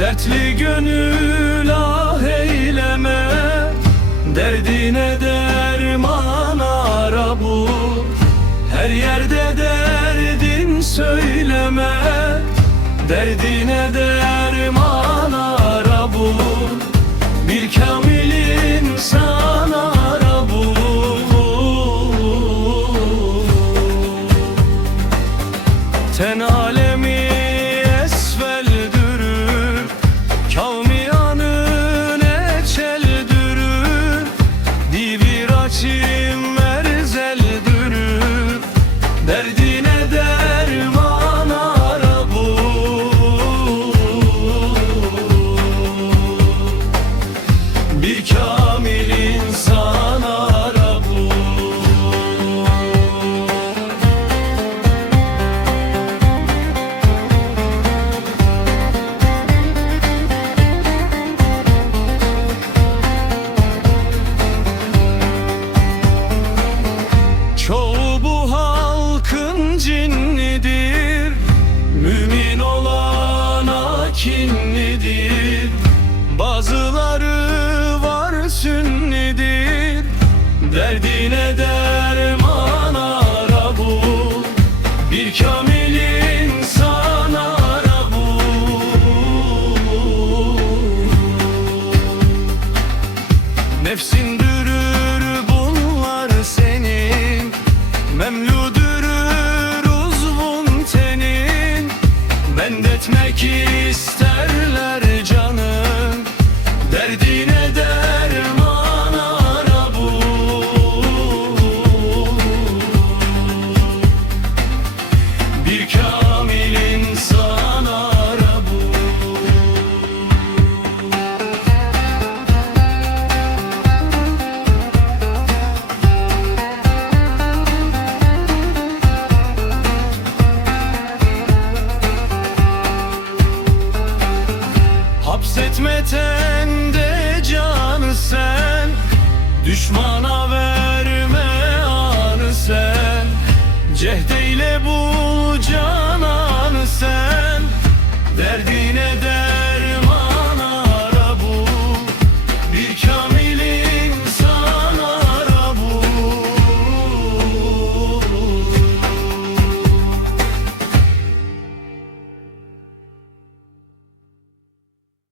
Dertli gönül ah eyleme Derdine derman ara bul Her yerde derdin söyleme Derdine derman ara bul Bir kamil insan ara bul Ten kinlidir Bazıları var sünnidir. Derdine derman ara bul Bir kamil insan ara bul Nefsin dürür bunlar senin. Memludürür Bendetmek isterler Hapsetme tende canı sen. Düşmana verme